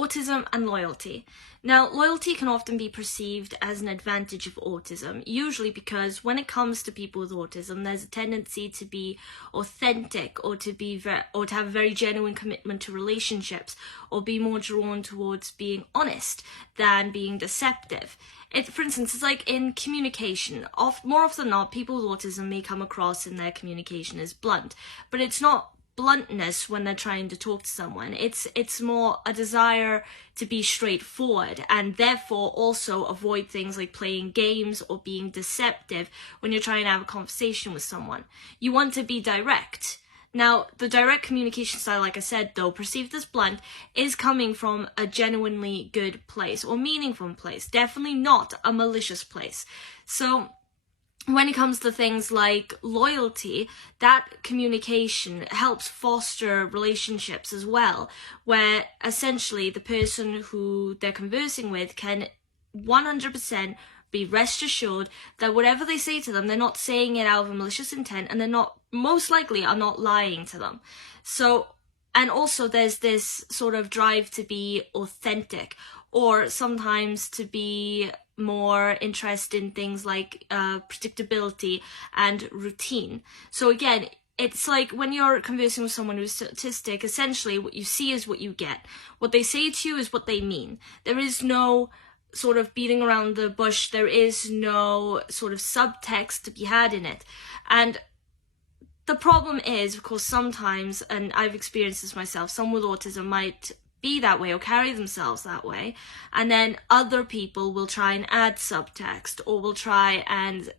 autism and loyalty. Now, loyalty can often be perceived as an advantage of autism, usually because when it comes to people with autism, there's a tendency to be authentic or to have a very genuine commitment to relationships, or be more drawn towards being honest than being deceptive. For instance, it's like in communication. More often than not, people with autism may come across in their communication as blunt, but it's not bluntness when they're trying to talk to someone. It's more a desire to be straightforward, and therefore also avoid things like playing games or being deceptive when you're trying to have a conversation with someone. You want to be direct. Now, the direct communication style, like I said, though, perceived as blunt, is coming from a genuinely good place or meaningful place, definitely not a malicious place. So when it comes to things like loyalty, that communication helps foster relationships as well, where essentially the person who they're conversing with can 100% be rest assured that whatever they say to them, they're not saying it out of a malicious intent, and they're not, most likely, are not lying to them. So, and also there's this sort of drive to be authentic, or sometimes to be more interested in things like predictability and routine. So again, it's like when you're conversing with someone who's autistic, essentially what you see is what you get. What they say to you is what they mean. There is no sort of beating around the bush. There is no sort of subtext to be had in it. And the problem is, of course, sometimes, and I've experienced this myself, someone with autism might be that way or carry themselves that way, and then other people will try and add subtext, or will try and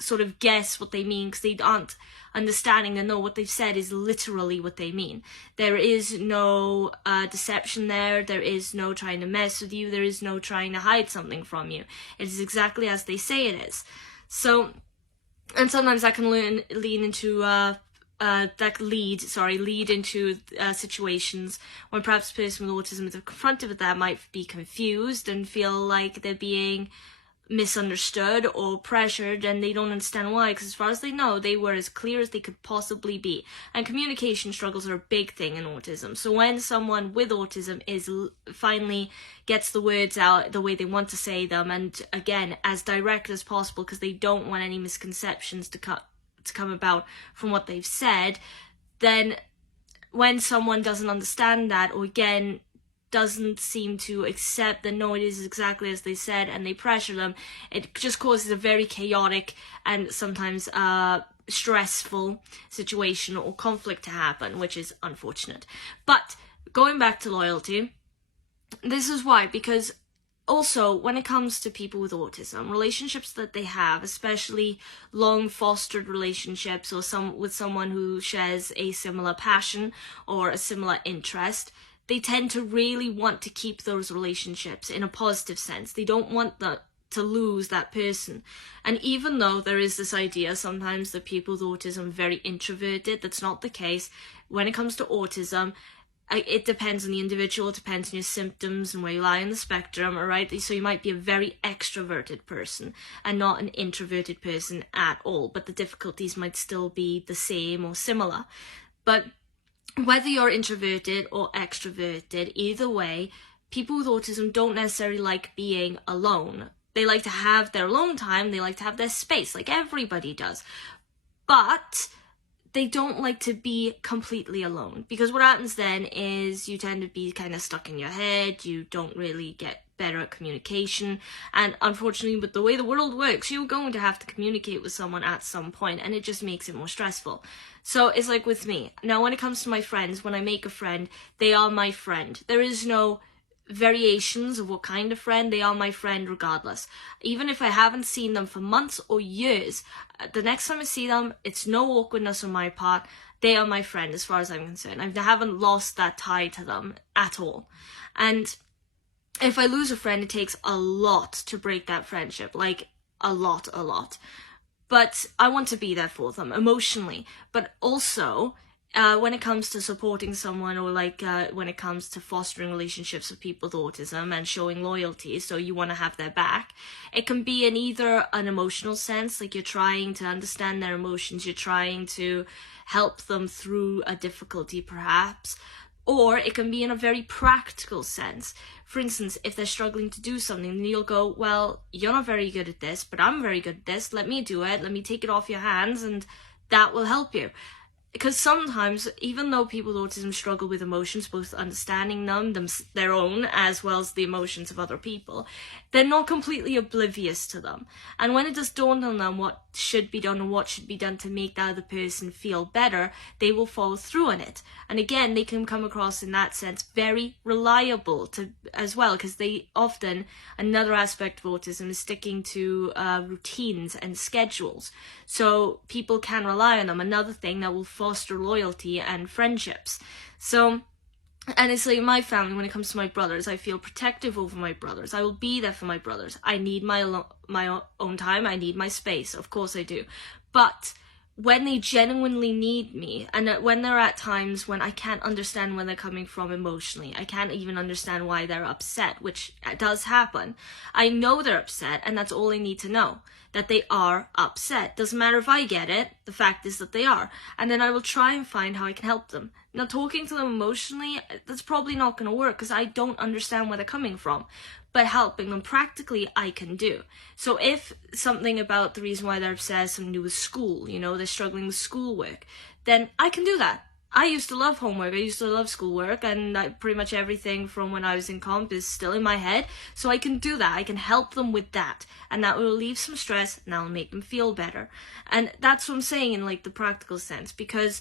sort of guess what they mean because they aren't understanding and know what they've said is literally what they mean. There is no deception there. There is no trying to mess with you. There is no trying to hide something from you. It is exactly as they say it is. So, and sometimes that can lead into lead into situations when perhaps a person with autism is confronted with that might be confused and feel like they're being misunderstood or pressured, and they don't understand why, because as far as they know, they were as clear as they could possibly be. And communication struggles are a big thing in autism. So when someone with autism finally gets the words out the way they want to say them, and again, as direct as possible, because they don't want any misconceptions to come about from what they've said, then when someone doesn't understand that, or again doesn't seem to accept that no, it is exactly as they said, and they pressure them, it just causes a very chaotic and sometimes stressful situation or conflict to happen, which is unfortunate. But going back to loyalty, this is why, because also, when it comes to people with autism, relationships that they have, especially long fostered relationships or with someone who shares a similar passion or a similar interest, they tend to really want to keep those relationships in a positive sense. They don't want to lose that person. And even though there is this idea sometimes that people with autism are very introverted, that's not the case. When it comes to autism, it depends on the individual, it depends on your symptoms and where you lie on the spectrum, alright? So you might be a very extroverted person and not an introverted person at all, but the difficulties might still be the same or similar. But whether you're introverted or extroverted, either way, people with autism don't necessarily like being alone. They like to have their alone time, they like to have their space, like everybody does. But they don't like to be completely alone, because what happens then is you tend to be kind of stuck in your head, you don't really get better at communication, and unfortunately with the way the world works, you're going to have to communicate with someone at some point, and it just makes it more stressful. So it's like with me. Now when it comes to my friends, when I make a friend, they are my friend. There is no variations of what kind of friend. They are my friend regardless. Even if I haven't seen them for months or years, the next time I see them, it's no awkwardness on my part. They are my friend as far as I'm concerned. I haven't lost that tie to them at all. And if I lose a friend, it takes a lot to break that friendship, like a lot. But I want to be there for them emotionally, but also when it comes to supporting someone, or when it comes to fostering relationships with people with autism and showing loyalty, so you want to have their back, it can be in either an emotional sense, like you're trying to understand their emotions, you're trying to help them through a difficulty perhaps, Or it can be in a very practical sense. For instance, if they're struggling to do something, then you'll go, well, you're not very good at this, but I'm very good at this. Let me do it. Let me take it off your hands, and that will help you. Because sometimes, even though people with autism struggle with emotions, both understanding their own, as well as the emotions of other people, they're not completely oblivious to them. And when it does dawn on them what should be done and what should be done to make the other person feel better, they will follow through on it. And again, they can come across in that sense very reliable as well, because they often, another aspect of autism is sticking to routines and schedules. So people can rely on them. Another thing that will foster loyalty and friendships. So, and it's like my family, when it comes to my brothers, I feel protective over my brothers. I will be there for my brothers. I need my own time. I need my space. Of course I do. But when they genuinely need me, and when there are at times when I can't understand where they're coming from emotionally, I can't even understand why they're upset, which does happen. I know they're upset, and that's all I need to know, that they are upset. Doesn't matter if I get it, the fact is that they are. And then I will try and find how I can help them. Now, talking to them emotionally, that's probably not going to work because I don't understand where they're coming from. But helping them practically, I can do. So if something about the reason why they're upset has something to do with school, you know, they're struggling with schoolwork, then I can do that. I used to love homework, I used to love schoolwork, and pretty much everything from when I was in comp is still in my head, so I can do that. I can help them with that, and that will relieve some stress, and that will make them feel better. And that's what I'm saying in like the practical sense, because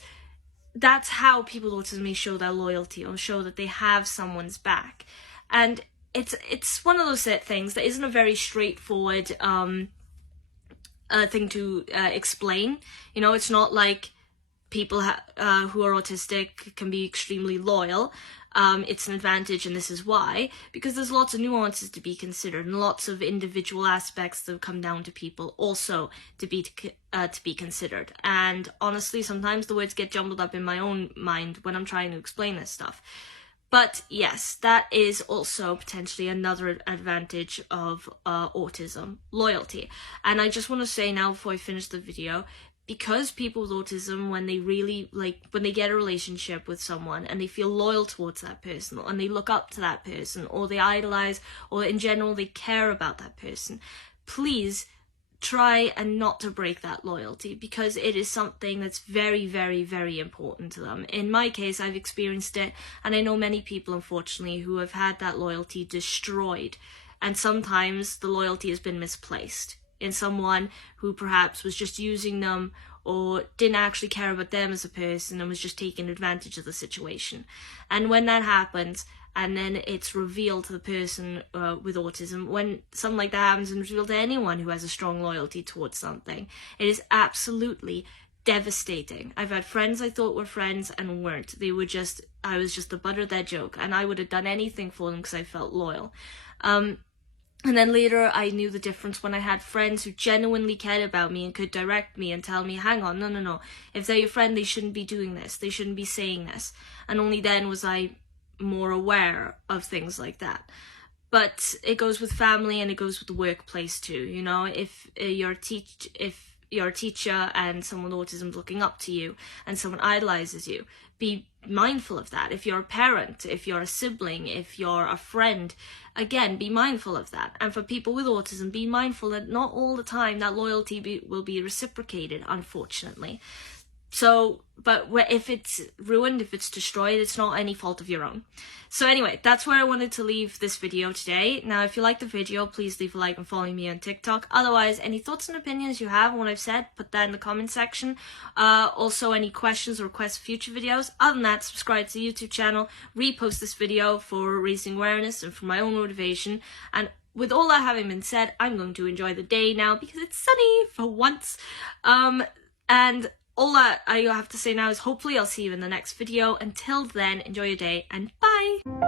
that's how people with autism may show their loyalty, or show that they have someone's back. And it's one of those things that isn't a very straightforward thing to explain. You know, it's not like people who are autistic can be extremely loyal. It's an advantage, and this is why, because there's lots of nuances to be considered and lots of individual aspects that come down to people also to be considered. And honestly, sometimes the words get jumbled up in my own mind when I'm trying to explain this stuff. But yes, that is also potentially another advantage of autism, loyalty. And I just want to say now before I finish the video, because people with autism, when they get a relationship with someone and they feel loyal towards that person, and they look up to that person, or they idolize, or in general they care about that person, please try and not to break that loyalty, because it is something that's very, very, very important to them. In my case, I've experienced it, and I know many people, unfortunately, who have had that loyalty destroyed, and sometimes the loyalty has been misplaced in someone who perhaps was just using them or didn't actually care about them as a person and was just taking advantage of the situation. And when that happens, and then it's revealed to the person with autism, when something like that happens and it's revealed to anyone who has a strong loyalty towards something, it is absolutely devastating. I've had friends I thought were friends and weren't. I was just the butt of their joke, and I would have done anything for them because I felt loyal. And then later I knew the difference when I had friends who genuinely cared about me and could direct me and tell me, hang on, no. If they're your friend, they shouldn't be doing this. They shouldn't be saying this. And only then was I more aware of things like that. But it goes with family, and it goes with the workplace too. You know, if you're a teacher and someone with autism is looking up to you and someone idolizes you, be mindful of that. If you're a parent, if you're a sibling, if you're a friend, again, be mindful of that. And for people with autism, be mindful that not all the time that loyalty will be reciprocated, unfortunately. So, but if it's ruined, if it's destroyed, it's not any fault of your own. So anyway, that's where I wanted to leave this video today. Now, if you like the video, please leave a like and follow me on TikTok. Otherwise, any thoughts and opinions you have on what I've said, put that in the comment section. Also, any questions or requests for future videos. Other than that, subscribe to the YouTube channel, repost this video for raising awareness and for my own motivation. And with all that having been said, I'm going to enjoy the day now because it's sunny for once. And all that I have to say now is hopefully I'll see you in the next video. Until then, enjoy your day and bye!